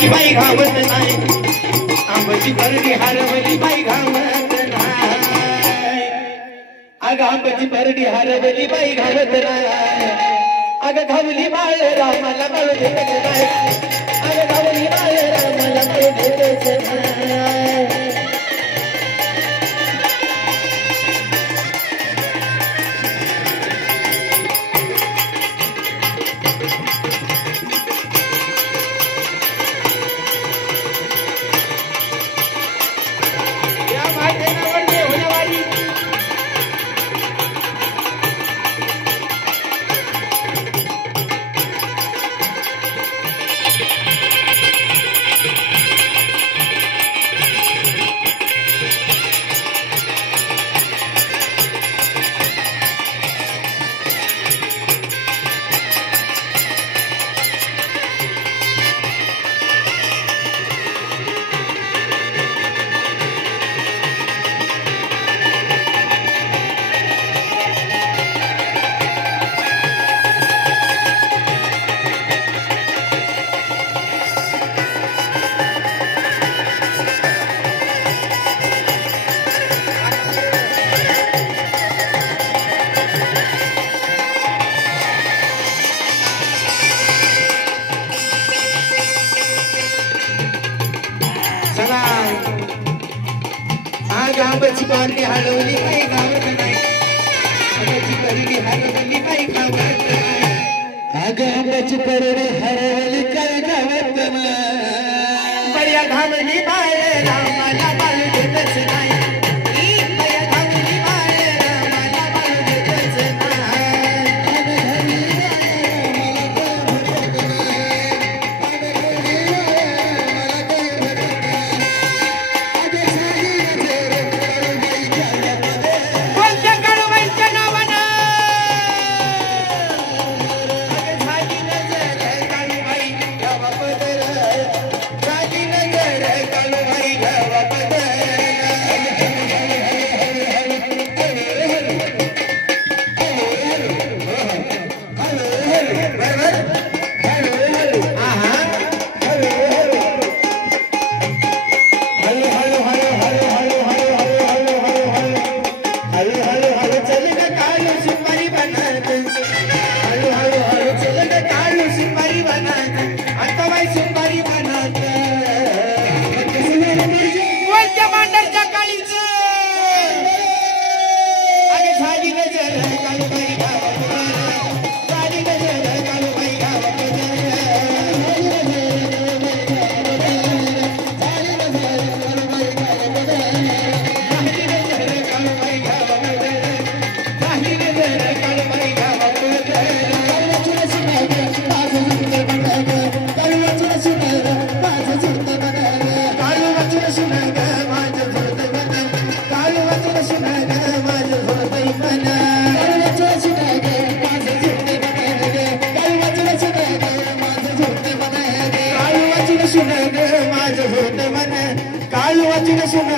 हरवली बाई घावत नाही आंबाची परडी हरवली बाई घावत नाही अग आंबाची परडी हरवली बाई घावत नाही अग घावली बाळ रामाला बळ देत नाही अग घावली बाळ रामाला बळ देत नाही आंबाची परडी हरवली बाई घावत नाही आंबाची परडी हरवली बाई घावत नाही अग आंबाची परडी हरवली काय घावत नाही बया घावली बाळ रामाला बाळ देतच नाही बया घावली बाळ रामाला बाळ देतच काळू वाचून सुन